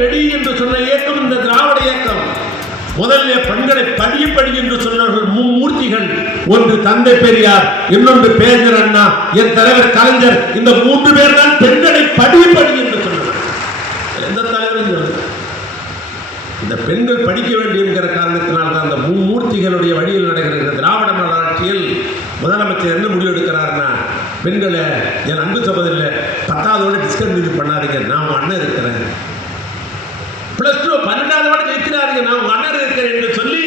வெடி என்று சொன்ன இயக்கம் இந்த திராவிட இயக்கம். முதல்ல பெண்களை படிய படி என்று சொன்னவர்கள் மும்மூர்த்திகள் ஒன்று தந்தை பெரியார் இன்னொன்று பேஞ்சர் அண்ணா. என் தலைவர் கலைஞர். இந்த மூன்று பேர் தான் பெண்களை படிய படி என்று சொன்னார் எந்த தலைவரும் இந்த பெண்கள் படிக்க வேண்டும் என்கிற காரணத்தினால் தான் அந்த மும்மூர்த்திகளுடைய வழியில் நடக்கிற திராவிட மாடல் முதலமைச்சர் என்ன முடிவு எடுக்கிறார்னா பெண்களை என் அன்பு சகோதரில் பத்தாவதோட டிஸ்கண்டினியூ பண்ணாதீங்க. நான் அண்ணன் இருக்கிறேன். பிளஸ் டூ பன்னெண்டாவதோட நிற்கிறாருங்க நான் மன்னர் இருக்கிறேன் என்று சொல்லி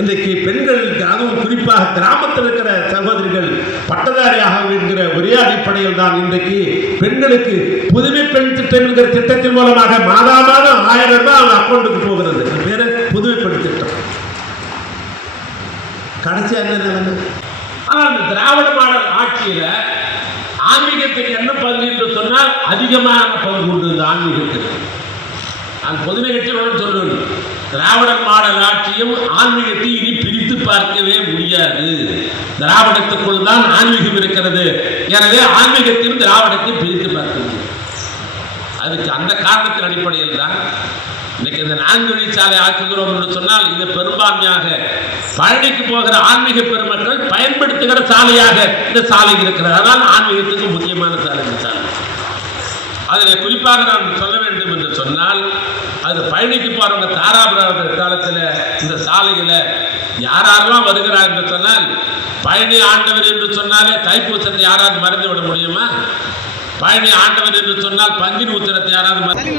இன்றைக்கு பெண்களுக்கு அதுவும் குறிப்பாக கிராமத்தில் இருக்கிற சகோதரிகள் பட்டதாரியாக இருக்கிற ஒரே அடிப்படையில் தான் இன்றைக்கு பெண்களுக்கு புதுமை பெண் திட்டம் என்கிற திட்டத்தின் மூலமாக மாதா மாதம் ஆயிரம் ரூபாய் அவங்க அக்கௌண்ட்டுக்கு போகிறது. பேர் புதுமை பெண் திட்டம். கடைசியா என்ன நிலைமை ஆனால் அந்த திராவிட மாடல் ஆட்சியில ஆன்மீகத்துக்கு என்ன பகுதி என்று சொன்னால் அதிகமான பங்கு உண்டு இந்த ஆன்மீகத்துக்கு நான் பொது நிகழ்ச்சியோடு சொல்லுவேன். திராவிட மாடல் ஆட்சியும் ஆன்மீகத்தை இனி பிரித்து பார்க்கவே முடியாது. திராவிடத்துக்குள் தான் ஆன்மீகம் இருக்கிறது. எனவே ஆன்மீகத்தையும் திராவிடத்தை பிரித்து பார்க்க முடியும். அதுக்கு அந்த காரணத்தின் அடிப்படையில் தான் இன்னைக்கு இந்த நான்கு வழிச்சாலை ஆக்குகிறோம் என்று சொன்னால் இது பெரும்பான்மையாக பழனிக்கு போகிற ஆன்மீக பெருமக்கள் பயன்படுத்துகிற சாலையாக இந்த சாலை இருக்கிறது. அதான் ஆன்மீகத்துக்கு முக்கியமான சாலை இந்த சாலை. அதில் குறிப்பாக நான் சொல்ல வேண்டும். சொன்னால் அது பழனிக்கு போகிறவங்க தாராபுரம் காலத்தில் இந்த சாலையில் யாரெல்லாம் வருகிறார் என்று சொன்னால் பழனி ஆண்டவர் என்று சொன்னாலே தைப்பூசத்தை யாராவது மறந்து விட முடியுமா? பழனி ஆண்டவர் என்று சொன்னால் பங்கின் உத்தரத்தை யாராவது மறந்து